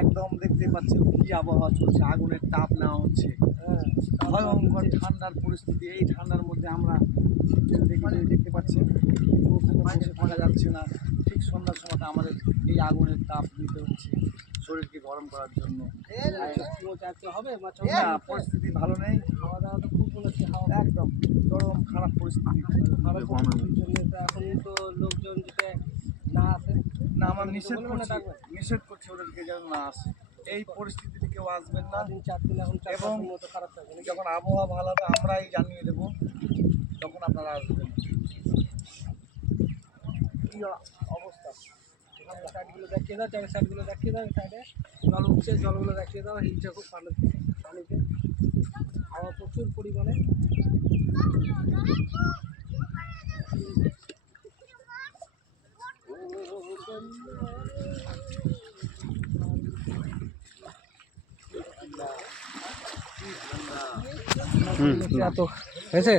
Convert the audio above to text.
একদম দেখতে পাচ্ছেন কি আবহাওয়া চলছে, আগুনের তাপ নেওয়া হচ্ছে, ভয়ঙ্কর ঠান্ডার পরিস্থিতি। এই ঠান্ডার মধ্যে আমরা দেখতে পাচ্ছেন ওখানে বসে থাকা যাচ্ছে না। ঠিক সন্ধ্যার সময় আমাদের এই আগুনের তাপ নিতে হচ্ছে শরীরকে গরম করার জন্য। পরিস্থিতি ভালো নেই, খাওয়া দাওয়া তো খুব বলেছে, একদম চরম খারাপ পরিস্থিতি। এখন তো লোকজন যেতে না আসে না, আমার নিষেধ করছি ওদেরকে যেন না আসে। এই পরিস্থিতিতে কেউ আসবেন না। এবং যখন আবহাওয়া ভালো হবে আমরাই জানিয়ে দেবো, তখন আপনারা আসবেন। কি অবস্থা, সাইডগুলো দেখিয়ে দাও, চারি সাইডগুলো দেখিয়ে দাও। সাইডে জল উঠছে, জলগুলো দেখিয়ে দাও। হিলছে খুব পানিতে, হাওয়া প্রচুর পরিমাণে। এত হয়েছে